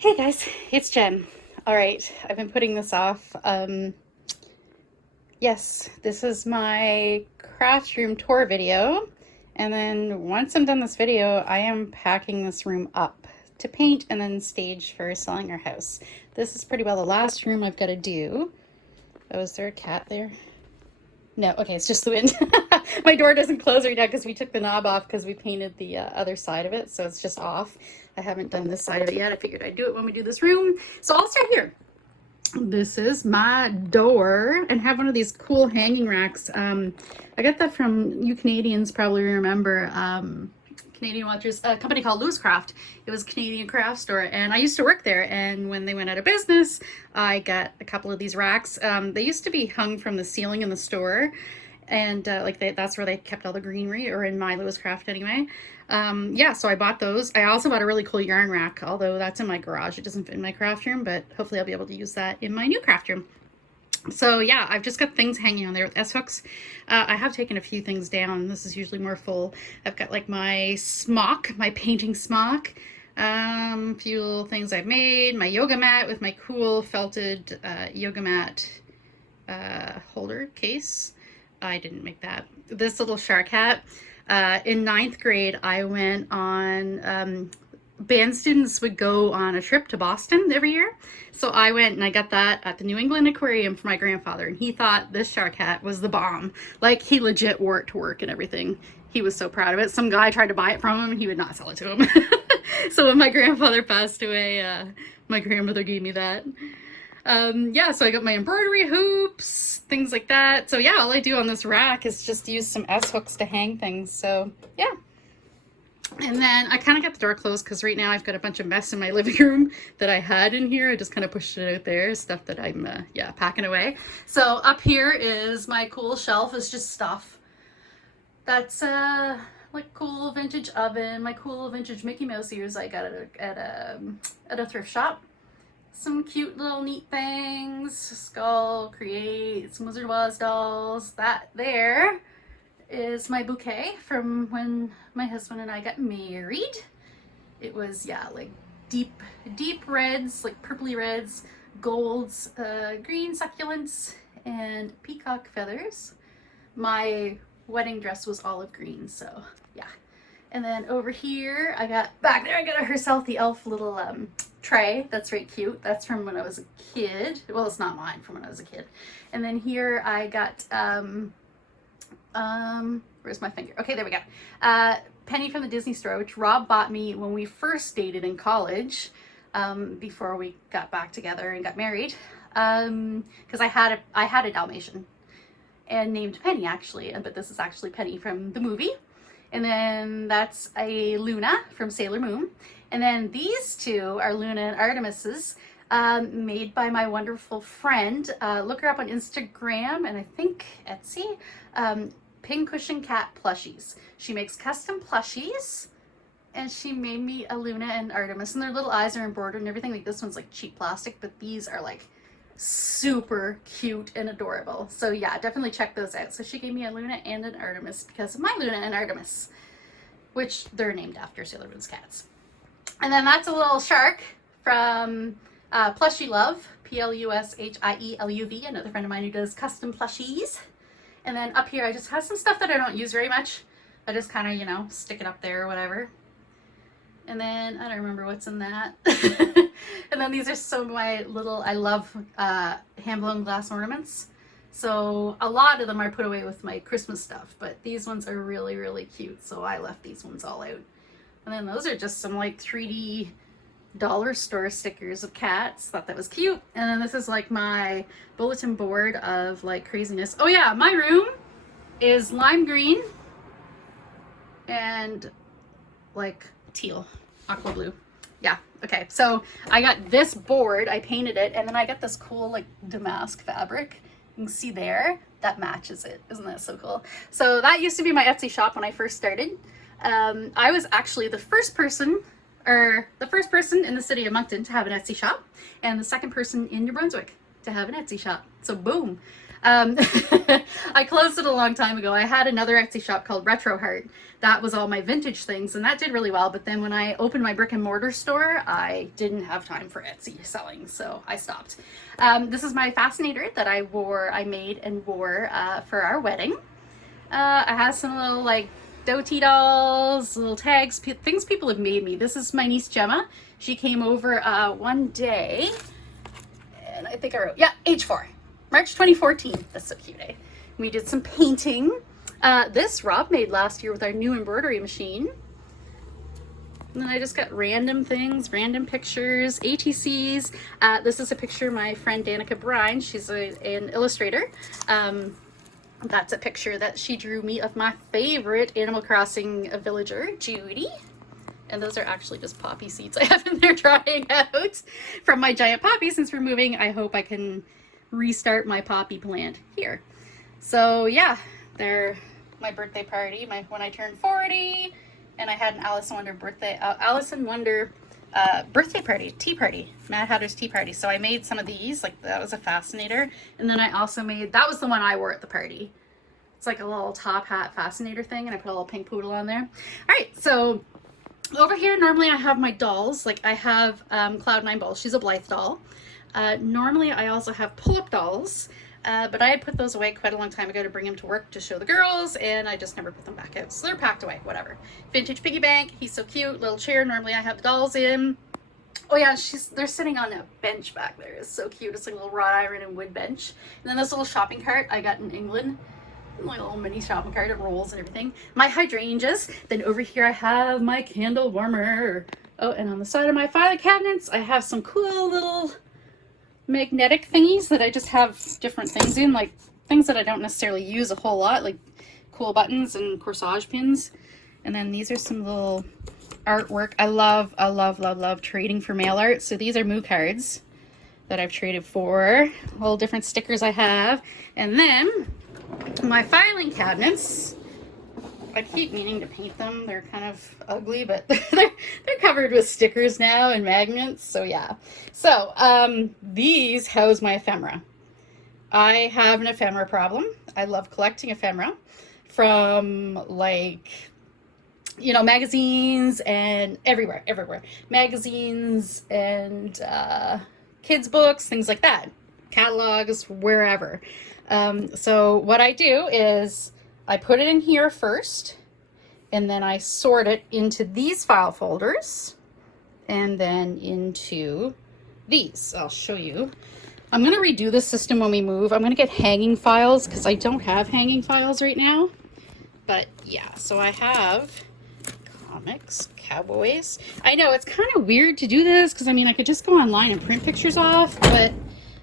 Hey guys, it's Jen. All right, I've been putting this off. Yes, this is my craft room tour video. And then once I'm done this video, I am packing this room up to paint and then stage for selling our house. This is pretty well the last room I've got to do. Oh, is there a cat there? No, okay, it's just the wind. My door doesn't close right now because we took the knob off because we painted the other side of it, so it's just off. I haven't done this side of it yet. I figured I'd do it when we do this room. So I'll start here. This is my door and have one of these cool hanging racks. I got that from, you Canadians probably remember, Canadian watchers, a company called Lewis Craft. It was a Canadian craft store, and I used to work there. And when they went out of business, I got a couple of these racks. They used to be hung from the ceiling in the store, and that's where they kept all the greenery, or in my Lewis Craft anyway. Yeah, so I bought those. I also bought a really cool yarn rack, although that's in my garage. It doesn't fit in my craft room, but hopefully I'll be able to use that in my new craft room. So yeah, I've just got things hanging on there with S-hooks. I have taken a few things down. This is usually more full. I've got like my smock, my painting smock, a few little things I've made, my yoga mat with my cool felted yoga mat holder case. I didn't make that. This little shark hat. In ninth grade, I went on band students would go on a trip to Boston every year. So I went and I got that at the New England Aquarium for my grandfather, and he thought this shark hat was the bomb. Like, he legit wore it to work and everything. He was so proud of it. Some guy tried to buy it from him and he would not sell it to him. So when my grandfather passed away, my grandmother gave me that. Yeah, so I got my embroidery hoops, things like that. So yeah, all I do on this rack is just use some S-hooks to hang things. So yeah. And then I kind of got the door closed because right now I've got a bunch of mess in my living room that I had in here. I just kind of pushed it out there, stuff that I'm, yeah, packing away. So up here is my cool shelf. It's just stuff. That's like cool vintage oven, my cool vintage Mickey Mouse ears I got at a thrift shop. Some cute little neat things, skull, create, some Wizard of Oz dolls. That there is my bouquet from when my husband and I got married. It was, yeah, like deep reds, like purpley reds, golds, green succulents, and peacock feathers. My wedding dress was olive green, so yeah. And then over here, back there, I got herself the elf little tray. That's right, cute. That's from when I was a kid. Well, it's not mine, from when I was a kid. And then here I got where's my finger? Okay, there we go. Penny from the Disney store, which Rob bought me when we first dated in college, before we got back together and got married. Because I had a Dalmatian, and named Penny actually, but this is actually Penny from the movie. And then that's a Luna from Sailor Moon. And then these two are Luna and Artemis's, made by my wonderful friend. Look her up on Instagram and I think Etsy. Pincushion Cat Plushies. She makes custom plushies, and she made me a Luna and Artemis, and their little eyes are embroidered and everything. Like, this one's like cheap plastic, but these are like super cute and adorable. So yeah, definitely check those out. So she gave me a Luna and an Artemis because of my Luna and Artemis, which they're named after Sailor Moon's cats. And then that's a little shark from Plushie Love, Plushieluvv, another friend of mine who does custom plushies. And then up here I just have some stuff that I don't use very much. I just kind of, you know, stick it up there or whatever. And then I don't remember what's in that. And then these are some of my little, I love hand-blown glass ornaments. So a lot of them are put away with my Christmas stuff, but these ones are really, really cute. So I left these ones all out. And then those are just some like 3D dollar store stickers of cats. Thought that was cute. And then this is like my bulletin board of like craziness. Oh yeah, my room is lime green and like teal, aqua blue. Yeah, okay. So I got this board, I painted it, and then I got this cool like damask fabric. You can see there, that matches it. Isn't that so cool? So that used to be my Etsy shop when I first started. I was actually the first person in the city of Moncton to have an Etsy shop, and the second person in New Brunswick to have an Etsy shop. So boom. I closed it a long time ago. I had another Etsy shop called Retro Heart. That was all my vintage things, and that did really well. But then when I opened my brick and mortar store, I didn't have time for Etsy selling, so I stopped. This is my fascinator that I made and wore for our wedding. It has some little like doty dolls, little tags, things people have made me. This is my niece Gemma. She came over one day, and I think I wrote, yeah, age 4, March 2014. That's so cute, eh? We did some painting. This Rob made last year with our new embroidery machine. And then I just got random things, random pictures, ATCs. This is a picture of my friend Danica Brine. She's an illustrator. That's a picture that she drew me of my favorite Animal Crossing villager, Judy. And those are actually just poppy seeds I have in there drying out from my giant poppy. Since we're moving, I hope I can restart my poppy plant here. So yeah, they're my birthday party, when I turned 40, and I had an Alice in Wonder birthday party, tea party, Mad Hatter's tea party. So I made some of these, like that was a fascinator. And then I also made, that was the one I wore at the party. It's like a little top hat fascinator thing, and I put a little pink poodle on there. All right, so over here, normally I have my dolls. Like I have Cloud9 Balls. She's a Blythe doll. Normally I also have pull-up dolls, but I had put those away quite a long time ago to bring them to work to show the girls, and I just never put them back out. So they're packed away, whatever. Vintage piggy bank. He's so cute. Little chair. Normally I have the dolls in. Oh yeah, they're sitting on a bench back there. It's so cute. It's like a little wrought iron and wood bench. And then this little shopping cart I got in England. My little mini shopping cart, it rolls and everything. My hydrangeas. Then over here I have my candle warmer. Oh, and on the side of my filing cabinets I have some cool little magnetic thingies that I just have different things in, like things that I don't necessarily use a whole lot, like cool buttons and corsage pins. And then these are some little artwork. I love trading for mail art. So these are Moo cards that I've traded for, all different stickers I have. And then my filing cabinets, I keep meaning to paint them. They're kind of ugly, but they're covered with stickers now and magnets. So yeah. So these house my ephemera. I have an ephemera problem. I love collecting ephemera from, like, you know, magazines and everywhere. Magazines and kids books, things like that. Catalogs, wherever. So what I do is I put it in here first, and then I sort it into these file folders, and then into these. I'll show you. I'm going to redo this system when we move. I'm going to get hanging files because I don't have hanging files right now. But yeah, so I have comics, cowboys. I know it's kind of weird to do this because I mean I could just go online and print pictures off, but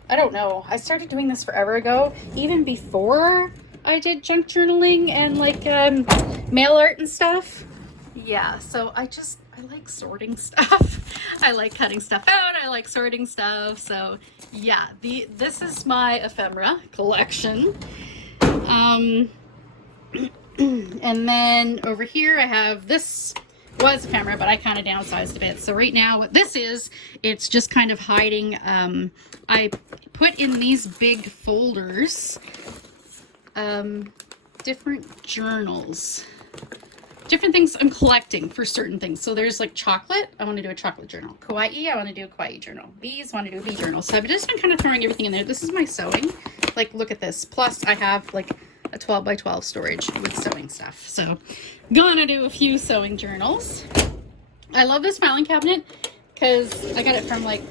I don't know. I started doing this forever ago, even before I did junk journaling and like mail art and stuff. Yeah, so I like sorting stuff. I like cutting stuff out. I like sorting stuff. So yeah, this is my ephemera collection. And then over here I have, this was ephemera, but I kind of downsized a bit. So right now what this is, it's just kind of hiding. I put in these big folders different journals, different things I'm collecting for certain things. So there's like chocolate, I want to do a chocolate journal. Kawaii, I want to do a kawaii journal. Bees, I want to do a bee journal. So I've just been kind of throwing everything in there. This is my sewing. Like, look at this. Plus I have like a 12 by 12 storage with sewing stuff. So gonna do a few sewing journals. I love this filing cabinet because I got it from like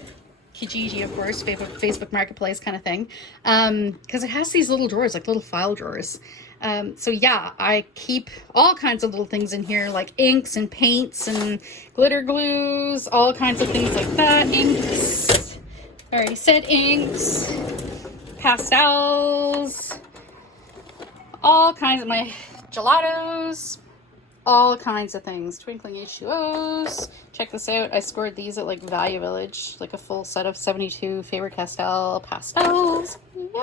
Kijiji, of course, Facebook Marketplace kind of thing. Because it has these little drawers, like little file drawers. So yeah, I keep all kinds of little things in here, like inks and paints and glitter glues, all kinds of things like that. Inks, I already said inks, pastels, all kinds of my gelatos, all kinds of things. Twinkling H2Os. Check this out. I scored these at like Value Village, like a full set of 72 Faber-Castell pastels. Yeah.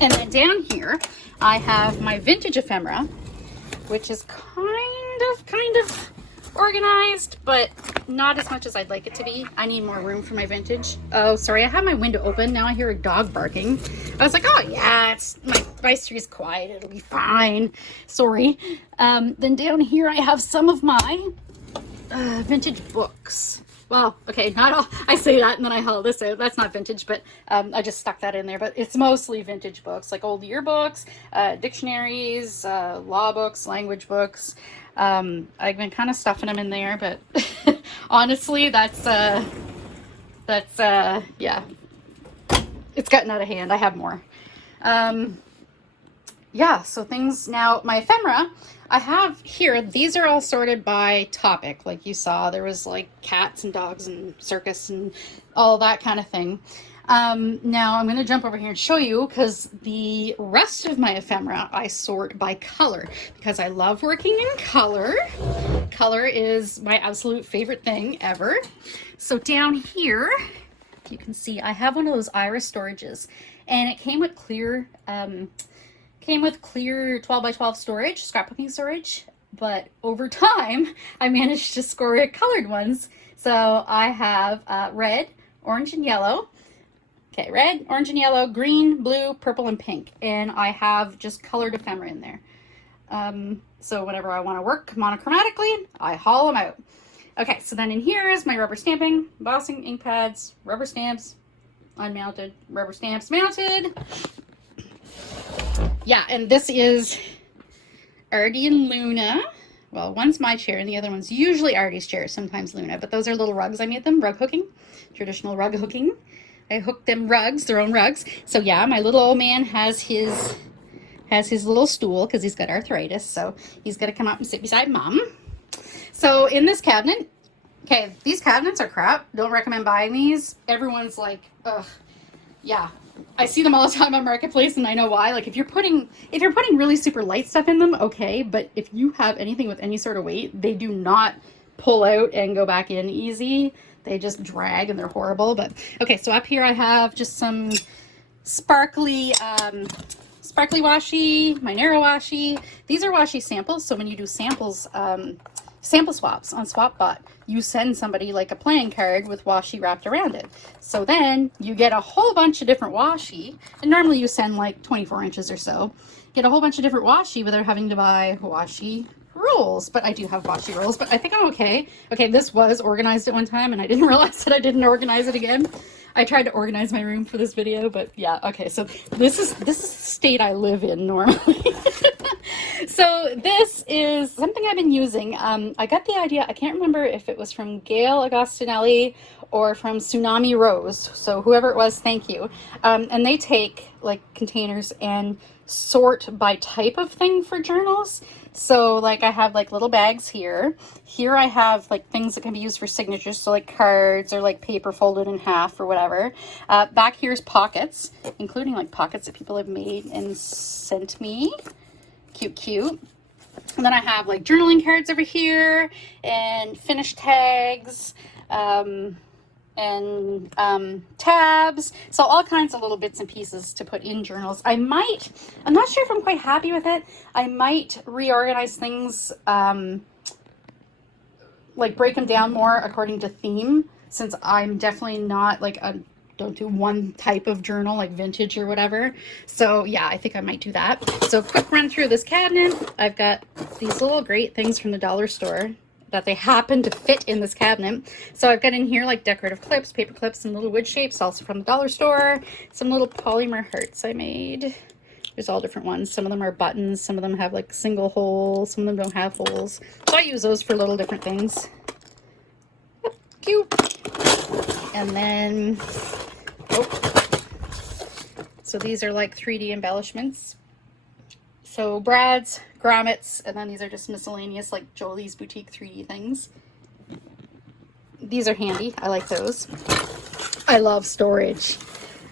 And then down here, I have my vintage ephemera, which is kind of organized, but not as much as I'd like it to be. I need more room for my vintage. Oh, sorry, I have my window open. Now I hear a dog barking. I was like, oh yeah, it's my street's quiet. It'll be fine. Sorry. Then down here I have some of my vintage books. Well, okay, not all. I say that and then I haul this out. That's not vintage, but I just stuck that in there. But it's mostly vintage books, like old yearbooks, dictionaries, law books, language books. I've been kind of stuffing them in there, but honestly, that's yeah, it's gotten out of hand. I have more. Yeah, so things now, my ephemera, I have here, these are all sorted by topic. Like you saw, there was like cats and dogs and circus and all that kind of thing. Now I'm going to jump over here and show you, because the rest of my ephemera I sort by color, because I love working in color. Color is my absolute favorite thing ever. So down here, if you can see, I have one of those iris storages, and it came with clear 12 by 12 storage, scrapbooking storage, but over time I managed to score it colored ones. So I have red, orange, and yellow. Okay, red, orange, and yellow, green, blue, purple, and pink. And I have just colored ephemera in there. So whenever I want to work monochromatically, I haul them out. Okay, so then in here is my rubber stamping, embossing, ink pads, rubber stamps, unmounted, rubber stamps mounted. Yeah, and this is Artie and Luna. Well, one's my chair and the other one's usually Artie's chair, sometimes Luna, but those are little rugs. I made them, rug hooking, traditional rug hooking. I hooked them rugs, their own rugs. So yeah, my little old man has his little stool because he's got arthritis, so he's got to come up and sit beside Mom. So in this cabinet, okay, these cabinets are crap. Don't recommend buying these. Everyone's like, ugh, yeah. I see them all the time on Marketplace, and I know why. Like if you're putting really super light stuff in them, okay, but if you have anything with any sort of weight, they do not pull out and go back in easy. They just drag and they're horrible. But okay, so up here I have just some sparkly washi, my narrow washi. These are washi samples, so when you do samples, sample swaps on SwapBot, you send somebody like a playing card with washi wrapped around it. So then you get a whole bunch of different washi, and normally you send like 24 inches or so. Get a whole bunch of different washi without having to buy washi rolls. But I do have washi rolls, but I think I'm okay. Okay, this was organized at one time and I didn't realize that I didn't organize it again. I tried to organize my room for this video, but yeah, okay, so this is the state I live in normally. So this is something I've been using. I got the idea, I can't remember if it was from Gail Agostinelli or from Tsunami Rose. So whoever it was, thank you. And they take like containers and sort by type of thing for journals. So like I have like little bags here. Here I have like things that can be used for signatures, so like cards or like paper folded in half or whatever. Back here's pockets, including like pockets that people have made and sent me. Cute, cute. And then I have like journaling cards over here and finish tags. And tabs, so all kinds of little bits and pieces to put in journals. I'm not sure if I'm quite happy with it. I might reorganize things, like break them down more according to theme, since I'm definitely not like don't do one type of journal like vintage or whatever. So yeah, I think I might do that. So quick run through this cabinet. I've got these little great things from the dollar store that they happen to fit in this cabinet. So I've got in here like decorative clips, paper clips, and little wood shapes, also from the dollar store. Some little polymer hearts I made. There's all different ones. Some of them are buttons, some of them have like single holes, some of them don't have holes. So I use those for little different things. Yep, cute. And then, so these are like 3D embellishments. So Brad's, grommets, and then these are just miscellaneous like Jolie's Boutique 3D things. These are handy. I like those. I love storage.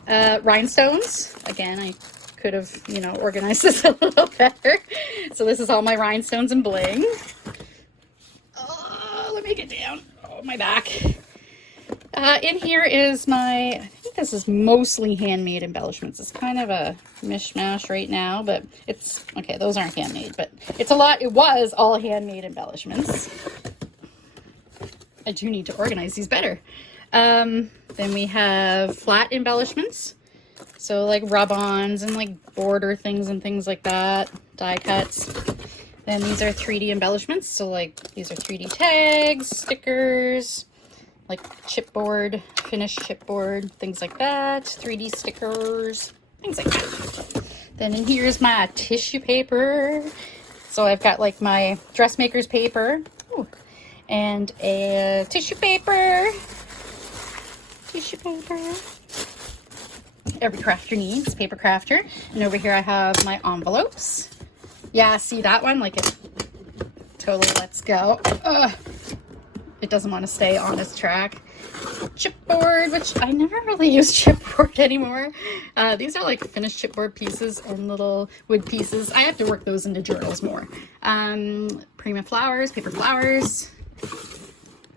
Rhinestones. Again, I could have, you know, organized this a little better. So this is all my rhinestones and bling. Oh, let me get down. Oh, my back. In here is my, I think this is mostly handmade embellishments. It's kind of a mishmash right now, but it's, okay, those aren't handmade, but it's a lot, it was all handmade embellishments. I do need to organize these better. Then we have flat embellishments. So like rub-ons and like border things and things like that, die cuts. Then these are 3D embellishments. So like these are 3D tags, stickers, like chipboard, finished chipboard, things like that. 3D stickers, things like that. Then in here is my tissue paper. So I've got like my dressmaker's paper. Ooh, and a tissue paper. Every crafter needs, paper crafter. And over here I have my envelopes. Yeah, see that one? Like it totally lets go. Ugh. It doesn't want to stay on its track. Chipboard, which I never really use chipboard anymore. These are like finished chipboard pieces and little wood pieces. I have to work those into journals more. Prima flowers, paper flowers,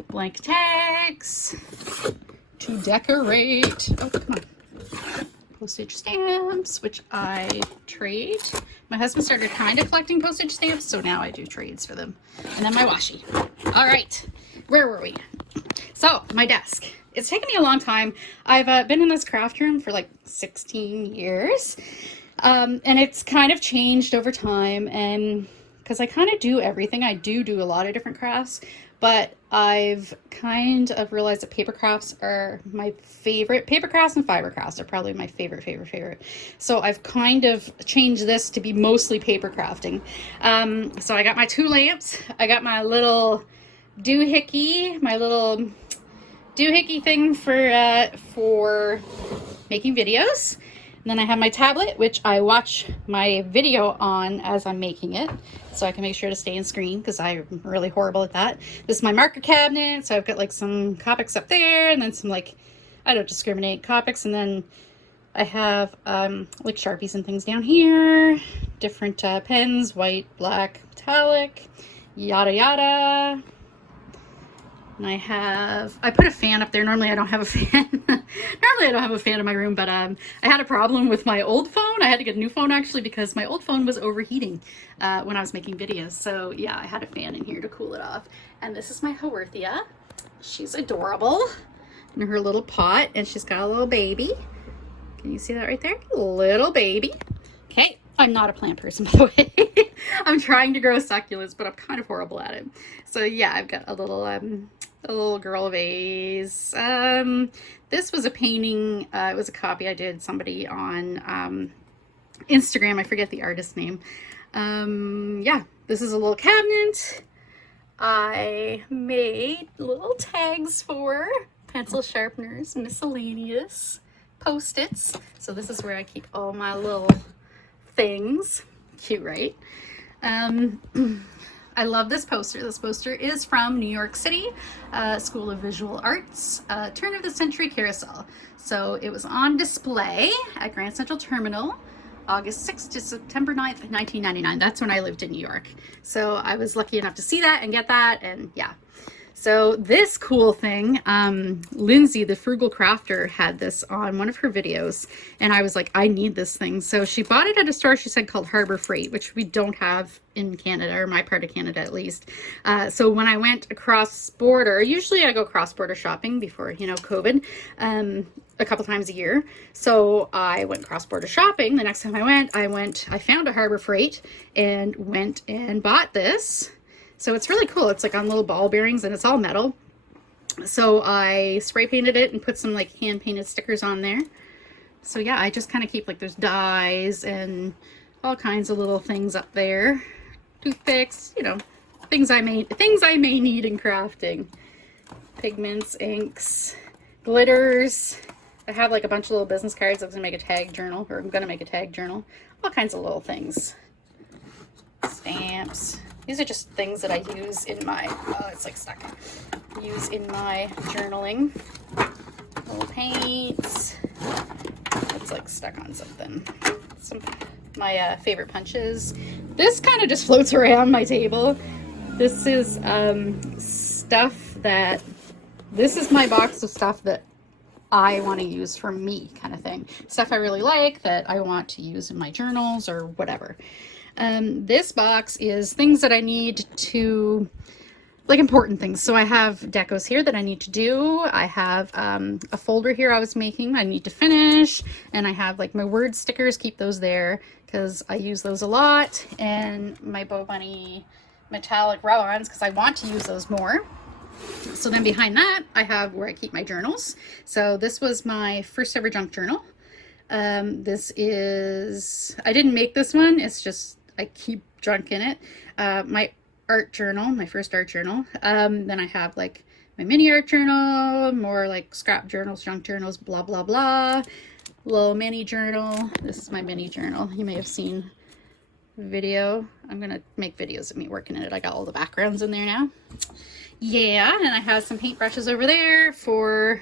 blank tags to decorate. Oh, come on. Postage stamps, which I trade. My husband started kind of collecting postage stamps, so now I do trades for them. And then my washi. All right, where were we? So my desk. It's taken me a long time. I've been in this craft room for like 16 years. And it's kind of changed over time, and because I kind of do everything. I do a lot of different crafts, but I've kind of realized that paper crafts are my favorite. Paper crafts and fiber crafts are probably my favorite. So I've kind of changed this to be mostly paper crafting. So I got my 2 lamps. I got my little doohickey, thing for making videos. And then I have my tablet, which I watch my video on as I'm making it, so I can make sure to stay in screen because I'm really horrible at that. This is my marker cabinet, so I've got like some Copics up there, and then some like, I don't discriminate, Copics, and then I have like Sharpies and things down here, different pens, white, black, metallic, yada yada. And I put a fan up there. Normally I don't have a fan. Normally I don't have a fan in my room, but I had a problem with my old phone. I had to get a new phone actually because my old phone was overheating when I was making videos. So yeah, I had a fan in here to cool it off. And this is my Haworthia. She's adorable in her little pot, and she's got a little baby. Can you see that right there? Little baby. Okay. I'm not a plant person, by the way. I'm trying to grow succulents, but I'm kind of horrible at it. So yeah, I've got a little girl vase. This was a painting. It was a copy I did somebody on Instagram. I forget the artist's name. Yeah, this is a little cabinet. I made little tags for pencil sharpeners, miscellaneous, Post-its. So this is where I keep all my little things. Cute, right? I love this poster. This poster is from New York City School of Visual Arts, turn of the century carousel. So it was on display at Grand Central Terminal August 6th to September 9th, 1999. That's when I lived in New York. So I was lucky enough to see that and get that, and yeah. So this cool thing, Lindsay, the Frugal Crafter, had this on one of her videos, and I was like, I need this thing. So she bought it at a store, she said, called Harbor Freight, which we don't have in Canada, or my part of Canada at least. So when I went across border, usually I go cross border shopping before, you know, COVID, a couple times a year. So I went cross border shopping. The next time I found a Harbor Freight and went and bought this. So it's really cool. It's like on little ball bearings and it's all metal. So I spray painted it and put some like hand painted stickers on there. So yeah, I just kind of keep like there's dies and all kinds of little things up there. Toothpicks, you know, things I may need in crafting. Pigments, inks, glitters. I have like a bunch of little business cards. I was gonna make a tag journal, or I'm gonna make a tag journal. All kinds of little things. Stamps. These are just things that I use in my, oh, it's like stuck. Use in my journaling. Little paints. It's like stuck on something. My favorite punches. This kind of just floats around my table. This is stuff that, this is my box of stuff that I want to use for me, kind of thing. Stuff I really like that I want to use in my journals or whatever. This box is things that I need to like important things. So I have decos here that I need to do. I have a folder here I was making I need to finish, and I have like my word stickers, keep those there because I use those a lot, and my Bow Bunny metallic roll-ons because I want to use those more. So then behind that I have where I keep my journals. So this was my first ever junk journal. This is, I didn't make this one, it's just I keep junk in it. My art journal, my first art journal. Then I have like my mini art journal, more like scrap journals, junk journals, blah blah blah. Little mini journal. This is my mini journal. You may have seen video. I'm gonna make videos of me working in it. I got all the backgrounds in there now. Yeah, and I have some paintbrushes over there for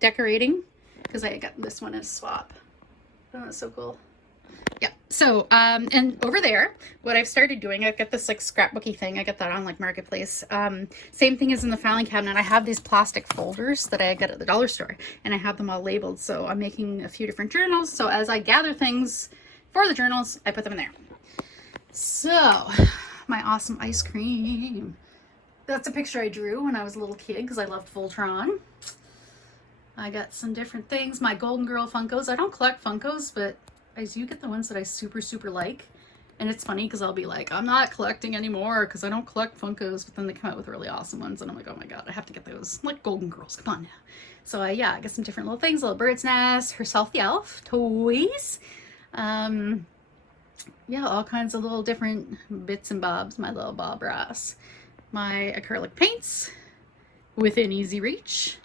decorating because I got this one as swap. Oh, that's so cool. Yeah, so and over there what I've started doing, I've got this like scrapbooky thing, I got that on like Marketplace. Same thing as in the filing cabinet, I have these plastic folders that I got at the dollar store, and I have them all labeled. So I'm making a few different journals, so as I gather things for the journals I put them in there. So my awesome ice cream, that's a picture I drew when I was a little kid because I loved Voltron. I got some different things, my Golden Girl Funkos. I don't collect Funkos, but I do get the ones that I super like. And it's funny because I'll be like, I'm not collecting anymore because I don't collect Funkos, but then they come out with really awesome ones and I'm like, oh my god, I have to get those, like Golden Girls, come on now. So yeah, I got some different little things, little bird's nest, herself the elf, toys, yeah, all kinds of little different bits and bobs, my little Bob Ross, my acrylic paints within easy reach.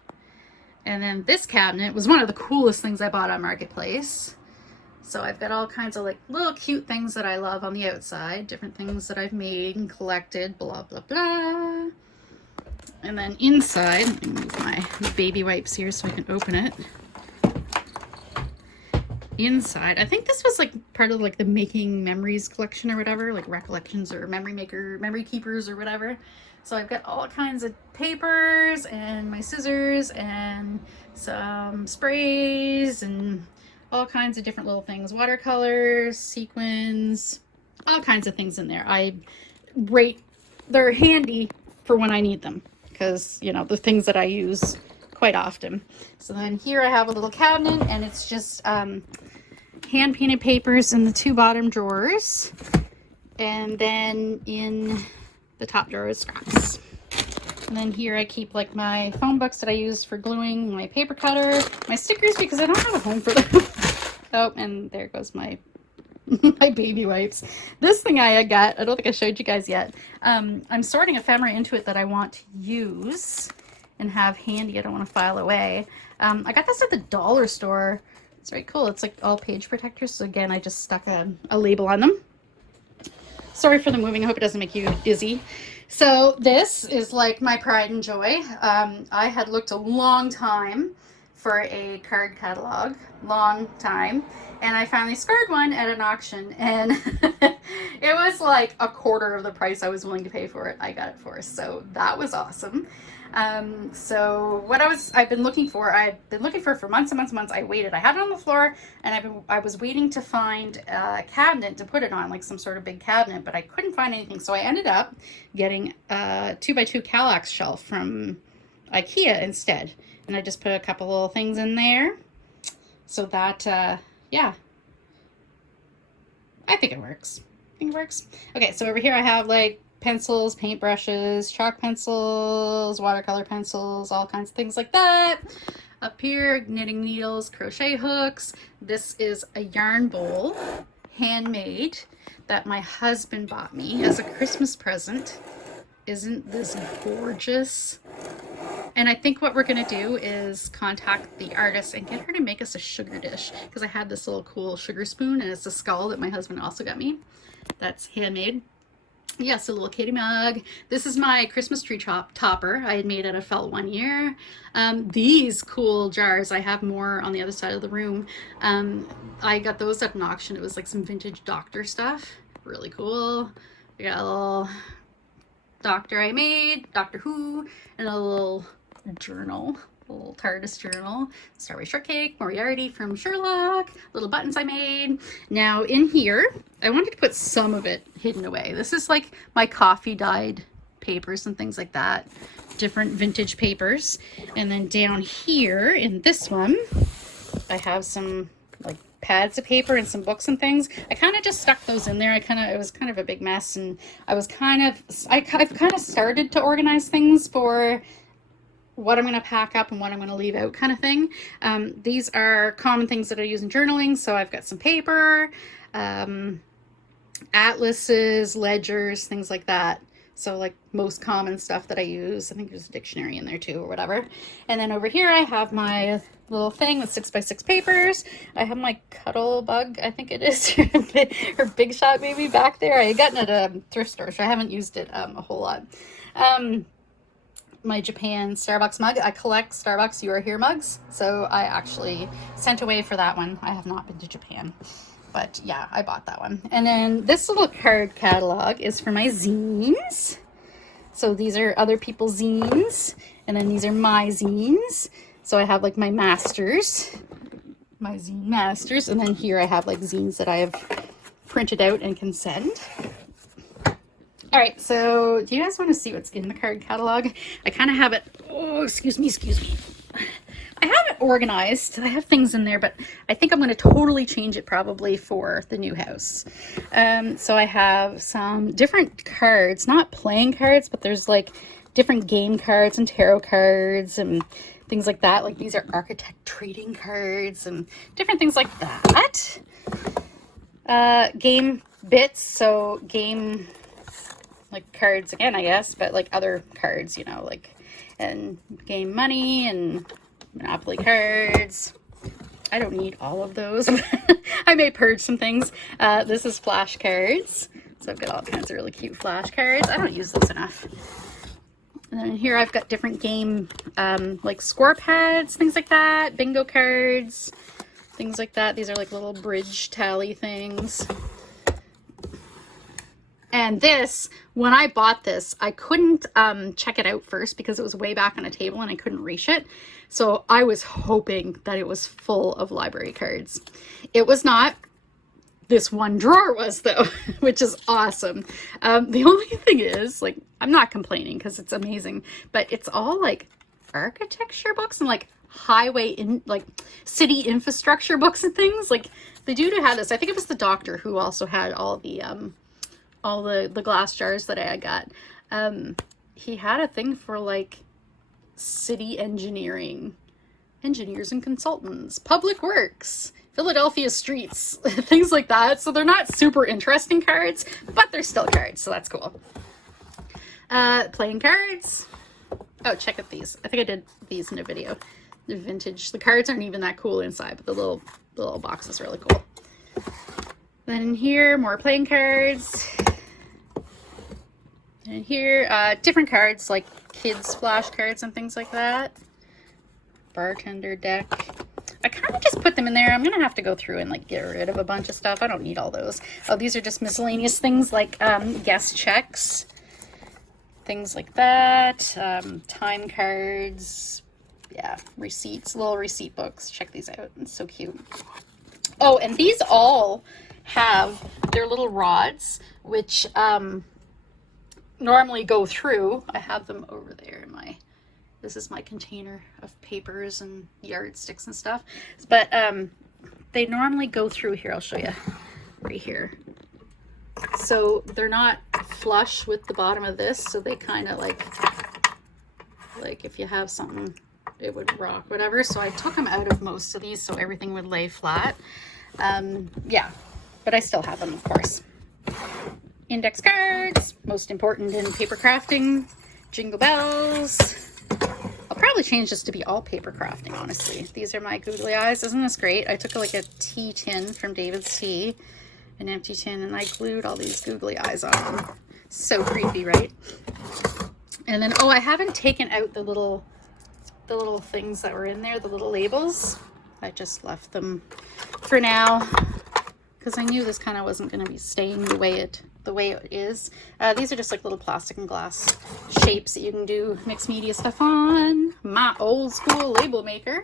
And then this cabinet was one of the coolest things I bought on Marketplace. So I've got all kinds of like little cute things that I love on the outside, different things that I've made and collected, blah, blah, blah. And then inside, let me move my baby wipes here so I can open it. Inside, I think this was like part of like the Making Memories collection or whatever, like recollections or memory keepers or whatever. So I've got all kinds of papers and my scissors and some sprays and all kinds of different little things, watercolors, sequins, all kinds of things in there. They're handy for when I need them because, you know, the things that I use quite often. So then here I have a little cabinet, and it's just hand painted papers in the two bottom drawers, and then in the top drawer is scraps. And then here I keep like my phone books that I use for gluing, my paper cutter, my stickers because I don't have a home for them. Oh, and there goes my my baby wipes. This thing I got, I don't think I showed you guys yet. I'm sorting ephemera into it that I want to use and have handy. I don't want to file away. I got this at the dollar store. It's very cool. It's like all page protectors. So again, I just stuck a label on them. Sorry for the moving. I hope it doesn't make you dizzy. So this is like my pride and joy. I had looked a long time for a card catalog, long time, and I finally scored one at an auction, and it was like a quarter of the price I was willing to pay for it. I got it for, so that was awesome. So what I've been looking for for months and months and months. I waited. I had it on the floor, and I was waiting to find a cabinet to put it on, like some sort of big cabinet, but I couldn't find anything. So I ended up getting a 2x2 Kallax shelf from IKEA instead, and I just put a couple little things in there. So that yeah, I think it works. Okay, so over here I have like pencils, paintbrushes, chalk pencils, watercolor pencils, all kinds of things like that. Up here, knitting needles, crochet hooks. This is a yarn bowl, handmade, that my husband bought me as a Christmas present. Isn't this gorgeous? And I think what we're gonna do is contact the artist and get her to make us a sugar dish, because I had this little cool sugar spoon, and it's a skull that my husband also got me. That's handmade. Yes, a little kitty mug. This is my Christmas tree topper I had made out of felt one year. These cool jars, I have more on the other side of the room. I got those at an auction. It was like some vintage doctor stuff. Really cool. I got a little doctor I made, Doctor Who, and a little journal. A little TARDIS journal, Starry Shortcake, Moriarty from Sherlock, little buttons I made. Now in here, I wanted to put some of it hidden away. This is like my coffee dyed papers and things like that. Different vintage papers. And then down here in this one, I have some like pads of paper and some books and things. I kind of just stuck those in there. It was kind of a big mess, and I've kind of started to organize things for what I'm going to pack up and what I'm going to leave out kind of thing. These are common things that I use in journaling. So I've got some paper, atlases, ledgers, things like that. So like most common stuff that I use. I think there's a dictionary in there too or whatever. And then over here I have my little thing with 6x6 papers. I have my cuddle bug, I think it is, or big shot maybe back there. I had gotten it at a thrift store, so I haven't used it a whole lot. My Japan Starbucks mug. I collect Starbucks You Are Here mugs, so I actually sent away for that one. I have not been to Japan, but yeah, I bought that one. And then this little card catalog is for my zines. So these are other people's zines, and then these are my zines. So I have like my masters, my zine masters, and then here I have like zines that I have printed out and can send. All right, so do you guys want to see what's in the card catalog? I kind of have it, oh, excuse me. I have it organized. I have things in there, but I think I'm going to totally change it probably for the new house. So I have some different cards, not playing cards, but there's like different game cards and tarot cards and things like that. Like these are architect trading cards and different things like that. Game bits, so game like cards again, I guess, but like other cards, you know, like, and game money and Monopoly cards. I don't need all of those. I may purge some things. This is flashcards. So I've got all kinds of really cute flashcards. I don't use those enough. And then here I've got different game, like score pads, things like that, bingo cards, things like that. These are like little bridge tally things. And this, when I bought this, I couldn't check it out first because it was way back on a table and I couldn't reach it. So I was hoping that it was full of library cards. It was not. This one drawer was though, which is awesome. The only thing is, like, I'm not complaining because it's amazing, but it's all like architecture books and like like city infrastructure books and things. Like they do have this. I think it was the doctor who also had all the glass jars that I got. He had a thing for like city engineering, engineers and consultants, public works, Philadelphia streets, things like that. So they're not super interesting cards, but they're still cards, so that's cool. Playing cards. Oh, check out these. I think I did these in a video. They're vintage. The cards aren't even that cool inside, but the little box is really cool. Then in here, more playing cards. And here, different cards like kids flashcards and things like that. Bartender deck. I kind of just put them in there. I'm gonna have to go through and like get rid of a bunch of stuff. I don't need all those. Oh, these are just miscellaneous things like guest checks, things like that, time cards, yeah, receipts, little receipt books. Check these out. It's so cute. Oh, and these all have their little rods, which normally go through. I have them over there in my, this is my container of papers and yardsticks and stuff. But they normally go through here. I'll show you right here. So they're not flush with the bottom of this. So they kind of like if you have something, it would rock, whatever. So I took them out of most of these so everything would lay flat. Yeah, but I still have them, of course. Index cards, most important in paper crafting. Jingle bells. I'll probably change this to be all paper crafting, honestly. These are my googly eyes. Isn't this great? I took like a tea tin from David's Tea, an empty tin, and I glued all these googly eyes on them. So creepy, right? And then, oh, I haven't taken out the little things that were in there, the little labels. I just left them for now because I knew this kind of wasn't going to be staying the way it is. These are just like little plastic and glass shapes that you can do mixed media stuff on. My old school label maker.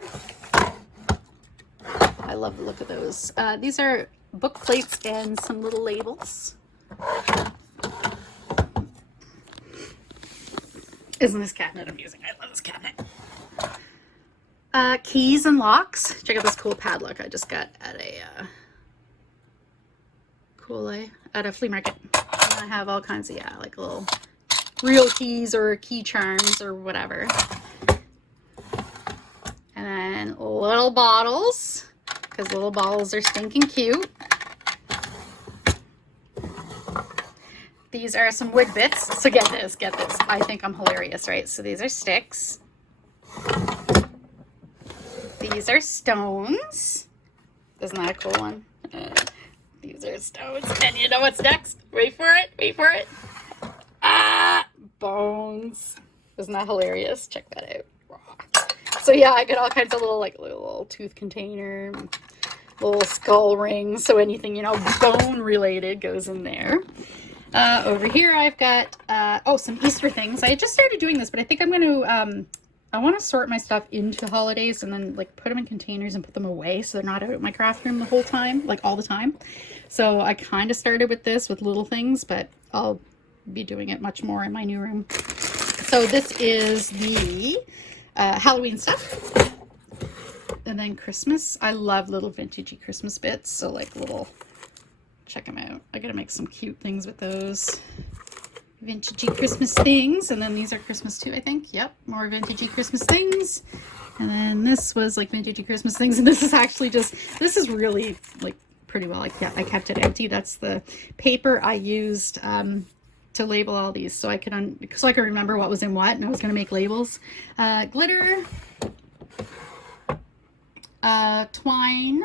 I love the look of those. These are book plates and some little labels. Isn't this cabinet amazing? I love this cabinet. Keys and locks. Check out this cool padlock I just got at a at a flea market. And I have all kinds of, yeah, like little real keys or key charms or whatever. And then little bottles, because little bottles are stinking cute. These are some wood bits. So get this. I think I'm hilarious, right? So these are sticks. These are stones. Isn't that a cool one? These are stones. And you know what's next? Wait for it. Ah, bones. Isn't that hilarious? Check that out. So yeah, I get all kinds of little tooth container, little skull rings. So anything, you know, bone related goes in there. Over here I've got, some Easter things. I just started doing this, but I think I'm going to, I want to sort my stuff into holidays and then like put them in containers and put them away so they're not out of my craft room the whole time, like all the time. So I kind of started with this with little things, but I'll be doing it much more in my new room. So this is the Halloween stuff. And then Christmas. I love little vintagey Christmas bits. So like little, check them out. I gotta make some cute things with those vintagey Christmas things. And then these are Christmas too, I think. Yep, more vintagey Christmas things. And then this was like vintagey Christmas things. And this is actually just, this is really like pretty well. I kept it empty. That's the paper I used to label all these, so I could remember what was in what, and I was going to make labels. Glitter, twine,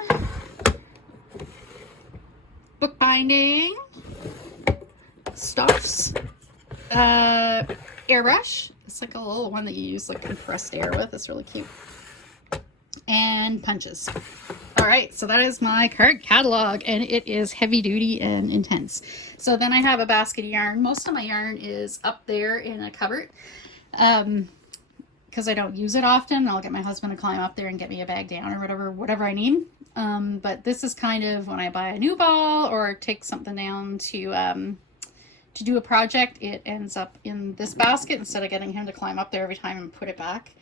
bookbinding, stuffs, airbrush. It's like a little one that you use like compressed air with. It's really cute. And punches. All right, so that is my card catalog, and it is heavy duty and intense. So then I have a basket of yarn. Most of my yarn is up there in a cupboard because I don't use it often. I'll get my husband to climb up there and get me a bag down or whatever I need. But this is kind of when I buy a new ball or take something down to do a project, it ends up in this basket instead of getting him to climb up there every time and put it back.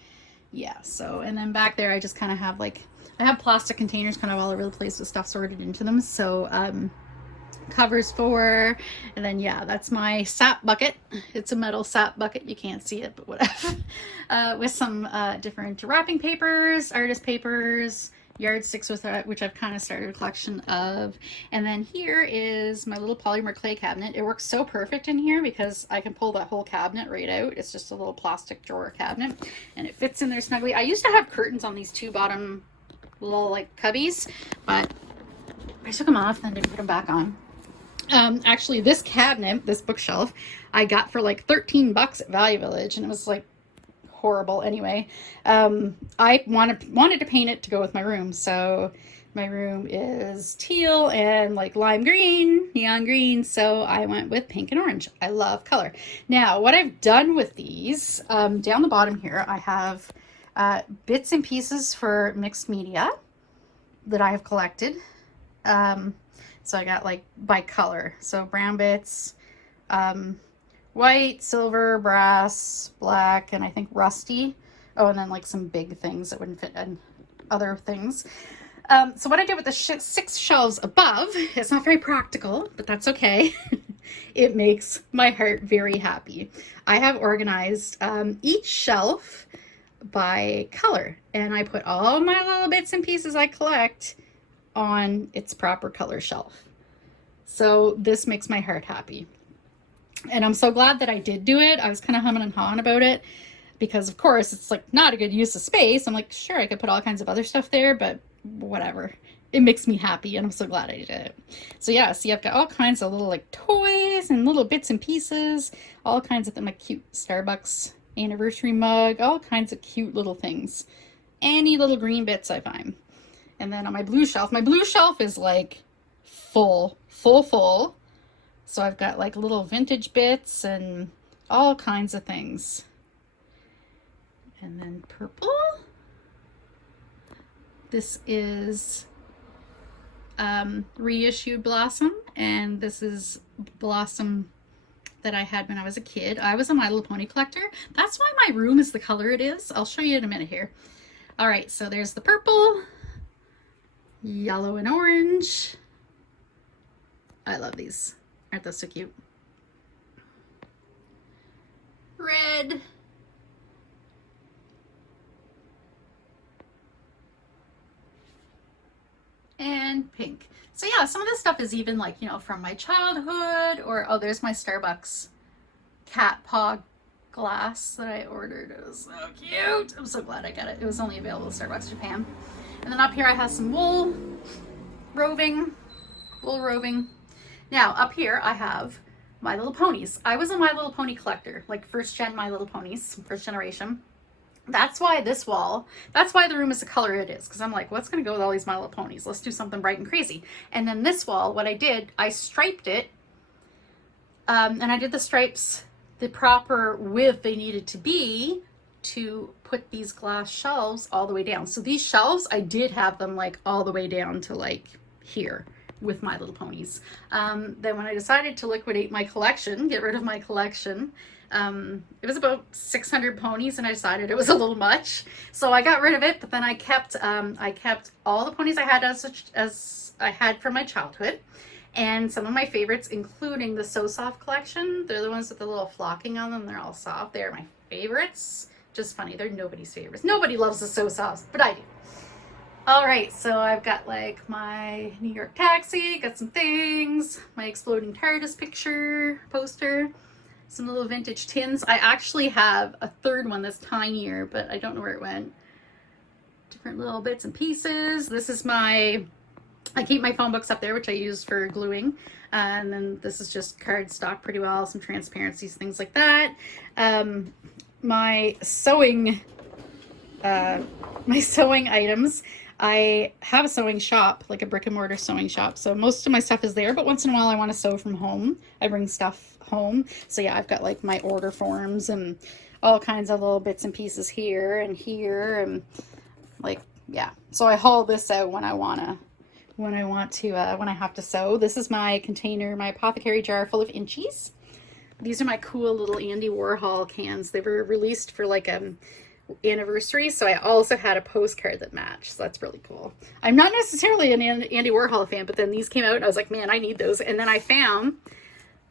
Yeah, so, and then back there I just kind of have like, I have plastic containers kind of all over the place with stuff sorted into them. So covers for, and then yeah, that's my sap bucket. It's a metal sap bucket. You can't see it, but whatever. With some different wrapping papers, artist papers, yardsticks with that, which I've kind of started a collection of. And then here is my little polymer clay cabinet. It works so perfect in here because I can pull that whole cabinet right out. It's just a little plastic drawer cabinet and it fits in there snugly. I used to have curtains on these two bottom little like cubbies, but I took them off and then didn't put them back on. Actually this cabinet, this bookshelf, I got for like 13 bucks at Value Village, and it was like horrible anyway. I wanted to paint it to go with my room, so my room is teal and like lime green, neon green, so I went with pink and orange. I love color. Now what I've done with these, down the bottom here I have bits and pieces for mixed media that I have collected. So I got like by color, so brown bits, white, silver, brass, black, and I think rusty. Oh, and then like some big things that wouldn't fit in other things. So what I did with the 6 shelves above, it's not very practical, but that's okay. It makes my heart very happy. I have organized each shelf by color, and I put all my little bits and pieces I collect on its proper color shelf. So this makes my heart happy. And I'm so glad that I did do it. I was kind of humming and hawing about it because of course it's like not a good use of space. I'm like, sure, I could put all kinds of other stuff there, but whatever. It makes me happy and I'm so glad I did it. So yeah, see, I've got all kinds of little like toys and little bits and pieces, all kinds of them, like cute Starbucks anniversary mug, all kinds of cute little things. Any little green bits I find. And then on my blue shelf is like full. So I've got like little vintage bits and all kinds of things. And then purple. This is reissued Blossom, and this is Blossom that I had when I was a kid. I was a My Little Pony collector. That's why my room is the color it is. I'll show you in a minute here. All right, so there's the purple, yellow and orange. I love these. Aren't those so cute? Red. And pink. So yeah, some of this stuff is even like, you know, from my childhood, or, oh, there's my Starbucks cat paw glass that I ordered. It was so cute. I'm so glad I got it. It was only available at Starbucks Japan. And then up here I have some wool roving. Now up here I have My Little Ponies. I was a My Little Pony collector, like first gen My Little Ponies, first generation. That's why this wall, that's why the room is the color it is, because I'm like, what's going to go with all these My Little Ponies? Let's do something bright and crazy. And then this wall, what I did, I striped it, and I did the stripes the proper width they needed to be to put these glass shelves all the way down. So these shelves, I did have them like all the way down to like here with My Little Ponies. Then when I decided to liquidate my collection, get rid of my collection, it was about 600 ponies, and I decided it was a little much, so I got rid of it. But then I kept all the ponies I had as I had from my childhood, and some of my favorites, including the So Soft collection. They're the ones with the little flocking on them. They're all soft. They are my favorites. Just funny, they're nobody's favorites. Nobody loves the So Softs, but I do. All right, so I've got like my New York taxi, got some things, my exploding TARDIS picture poster, some little vintage tins. I actually have a third one that's tinier, but I don't know where it went. Different little bits and pieces. This is I keep my phone books up there, which I use for gluing. And then this is just cardstock pretty well, some transparencies, things like that. My sewing items. I have a sewing shop, like a brick and mortar sewing shop. So most of my stuff is there, but once in a while I want to sew from home. I bring stuff home. So yeah, I've got like my order forms and all kinds of little bits and pieces here and like, yeah. So I haul this out when I have to sew. This is my container, my apothecary jar full of inchies. These are my cool little Andy Warhol cans. They were released for like anniversary, so I also had a postcard that matched, so that's really cool. I'm not necessarily an Andy Warhol fan, but then these came out and I was like, man, I need those. And then I found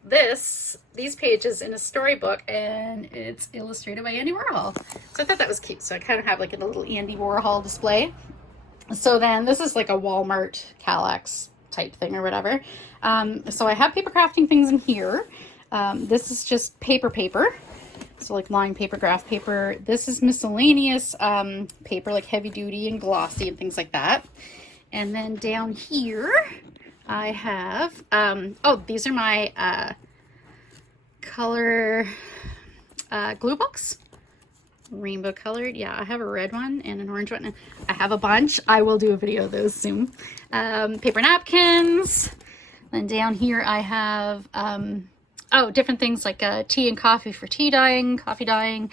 these pages in a storybook, and it's illustrated by Andy Warhol, so I thought that was cute. So I kind of have like a little Andy Warhol display. So then this is like a Walmart Kallax type thing or whatever. So I have paper crafting things in here. This is just paper. So like lined paper, graph paper. This is miscellaneous paper, like heavy duty and glossy and things like that. And then down here I have, these are my color glue books. Rainbow colored. Yeah, I have a red one and an orange one. I have a bunch. I will do a video of those soon. Paper napkins. Then down here I have different things like tea and coffee for tea dyeing, coffee dyeing,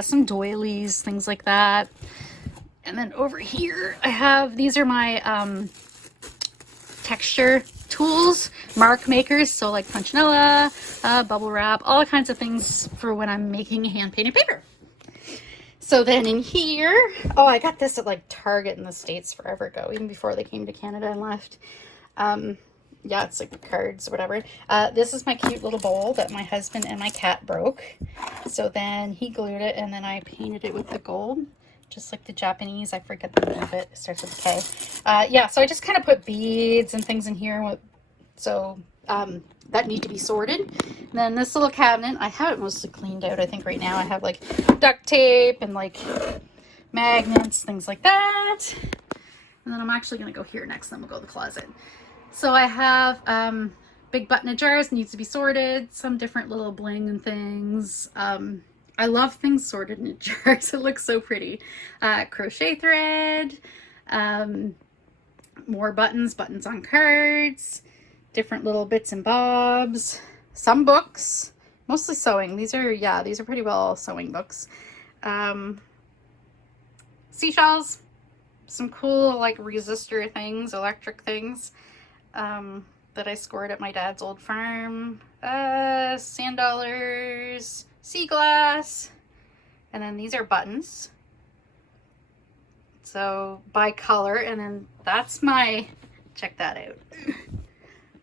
some doilies, things like that. And then over here I have, these are my texture tools, mark makers, so like punchinella, bubble wrap, all kinds of things for when I'm making hand painted paper. So then in here, I got this at like Target in the States forever ago, even before they came to Canada and left. Yeah, it's like cards or whatever. This is my cute little bowl that my husband and my cat broke. So then he glued it, and then I painted it with the gold, just like the Japanese. I forget the name of it. It starts with a K. Yeah, so I just kind of put beads and things in here. That need to be sorted. And then this little cabinet, I have it mostly cleaned out. I think right now I have like duct tape and like magnets, things like that. And then I'm actually going to go here next, then we'll go to the closet. So I have big button jars, needs to be sorted, some different little bling and things. I love things sorted in jars. It looks so pretty. Crochet thread, more buttons on cards, different little bits and bobs, some books, mostly sewing. These are pretty well sewing books. Seashells, some cool like resistor things, electric things. that I scored at my dad's old farm. Sand dollars, sea glass, and then these are buttons. So by color, and then that's my, check that out.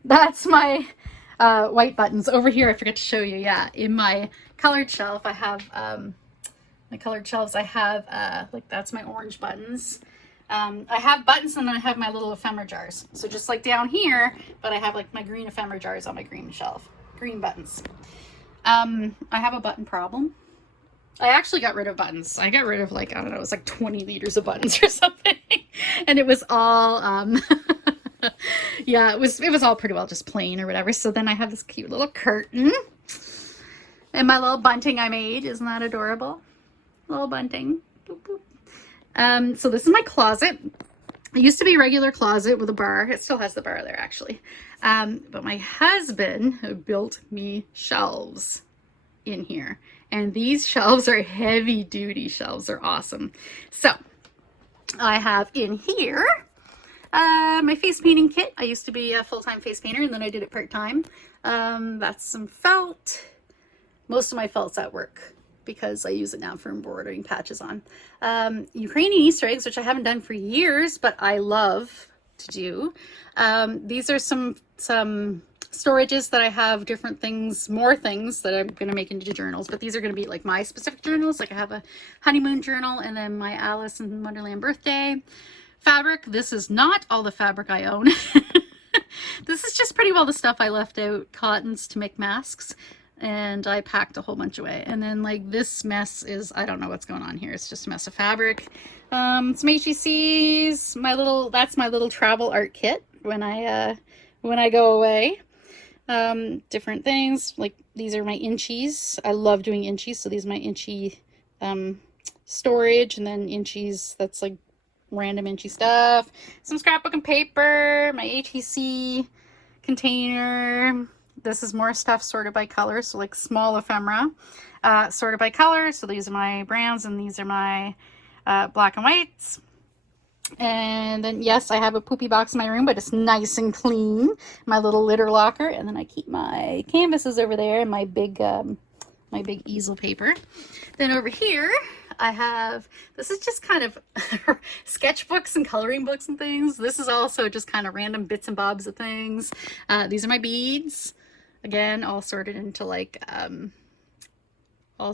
That's my white buttons. Over here, I forgot to show you, yeah, in my colored shelf, I have, my colored shelves, I have, like that's my orange buttons. I have buttons and then I have my little ephemera jars. So just like down here, but I have like my green ephemera jars on my green shelf, green buttons. I have a button problem. I actually got rid of buttons. I got rid of like, I don't know, it was like 20 liters of buttons or something. And it was all, yeah, it was all pretty well just plain or whatever. So then I have this cute little curtain and my little bunting I made. Isn't that adorable? Little bunting. Boop, boop. So this is my closet. It used to be a regular closet with a bar. It still has the bar there actually. But my husband built me shelves in here. And these shelves are heavy duty shelves. They're awesome. So I have in here my face painting kit. I used to be a full-time face painter and then I did it part-time. That's some felt. Most of my felt's at work because I use it now for embroidering patches on. Ukrainian Easter eggs, which I haven't done for years, but I love to do. These are some storages that I have different things, more things that I'm going to make into journals, but these are going to be like my specific journals. Like I have a honeymoon journal and then my Alice in Wonderland birthday. Fabric, this is not all the fabric I own. This is just pretty well the stuff I left out, cottons to make masks, and I packed a whole bunch away. And then like this mess is, I don't know what's going on here. It's just a mess of fabric. Some HECs, that's my little travel art kit when I go away. Different things, like these are my inchies. I love doing inchies, so these are my inchy storage, and then inchies, that's like random inchy stuff. Some scrapbook and paper, my HEC container. This is more stuff sorted by color, so like small ephemera sorted by color. So these are my browns and these are my black and whites. And then yes, I have a poopy box in my room, but it's nice and clean. My little litter locker, and then I keep my canvases over there and my big easel paper. Then over here I have, this is just kind of sketchbooks and coloring books and things. This is also just kind of random bits and bobs of things. These are my beads, again all sorted into like little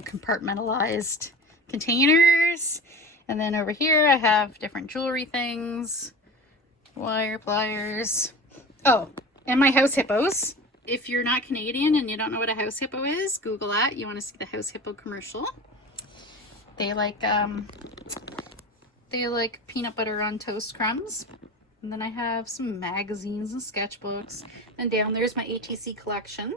compartmentalized containers. And then over here I have different jewelry things, wire, pliers. Oh, and my house hippos. If you're not Canadian and you don't know what a house hippo is, Google that. You want to see the house hippo commercial. They like peanut butter on toast crumbs. And then I have some magazines and sketchbooks. And down there's my ATC collection.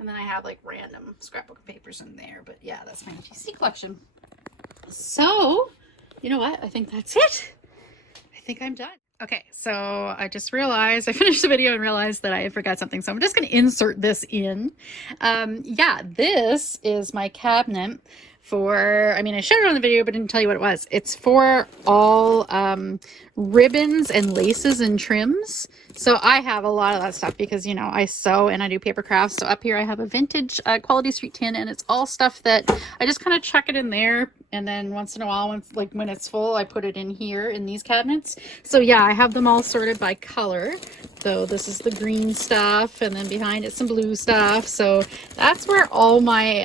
And then I have like random scrapbook papers in there. But yeah, that's my ATC collection. So, you know what? I think that's it. I think I'm done. Okay, so I just realized, I finished the video and realized that I forgot something. So I'm just going to insert this in. Yeah, this is my cabinet for, I mean, I showed it on the video, but didn't tell you what it was. It's for all ribbons and laces and trims. So I have a lot of that stuff because, you know, I sew and I do paper crafts. So up here I have a vintage Quality Street tin, and it's all stuff that I just kind of chuck it in there. And then once in a while, when it's full, I put it in here in these cabinets. So yeah, I have them all sorted by color. So this is the green stuff, and then behind it some blue stuff. So that's where all my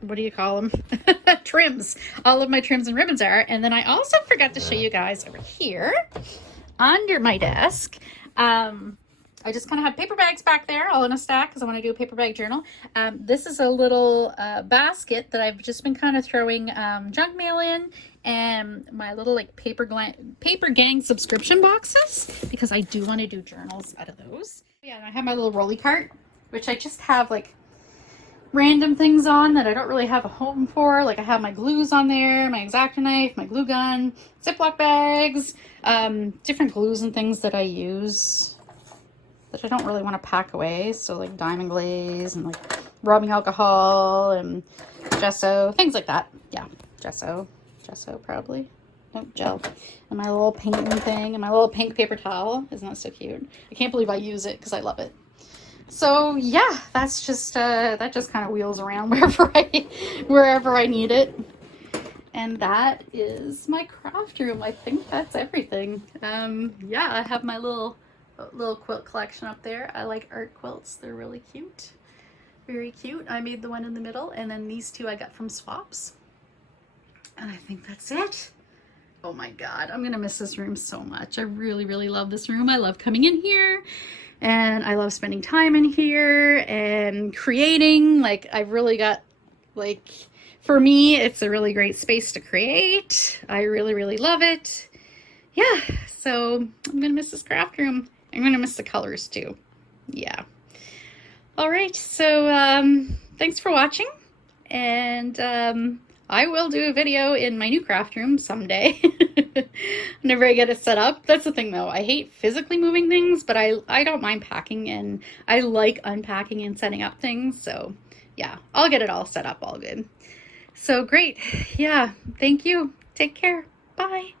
what do you call them? Trims. All of my trims and ribbons are. And then I also forgot to show you guys over here under my desk. I just kind of have paper bags back there all in a stack because I want to do a paper bag journal. This is a little basket that I've just been kind of throwing junk mail in, and my little like paper gang subscription boxes, because I do want to do journals out of those. Yeah, and I have my little rolly cart, which I just have like random things on that I don't really have a home for. Like I have my glues on there, my X-Acto knife, my glue gun, Ziploc bags, different glues and things that I use that I don't really want to pack away. So like diamond glaze and like rubbing alcohol and gesso, things like that. Yeah, gesso probably. Oh, gel. And my little painting thing and my little pink paper towel. Isn't that so cute? I can't believe I use it because I love it. So yeah, that's just that just kind of wheels around wherever I need it. And that is my craft room. I think that's everything. Yeah, I have my little quilt collection up there. I like art quilts. They're really cute. Very cute. I made the one in the middle, and then these two I got from swaps. And I think that's it. Oh my God, I'm gonna miss this room so much. I really, really love this room. I love coming in here and I love spending time in here and creating. Like, I've really got, like, for me, it's a really great space to create. I really, really love it. Yeah, so I'm gonna miss this craft room. I'm gonna miss the colors too. Yeah. All right, so thanks for watching, and I will do a video in my new craft room someday. Whenever I get it set up. That's the thing though, I hate physically moving things, but I don't mind packing, and I like unpacking and setting up things, so yeah, I'll get it all set up all good. So great. Yeah, thank you. Take care. Bye.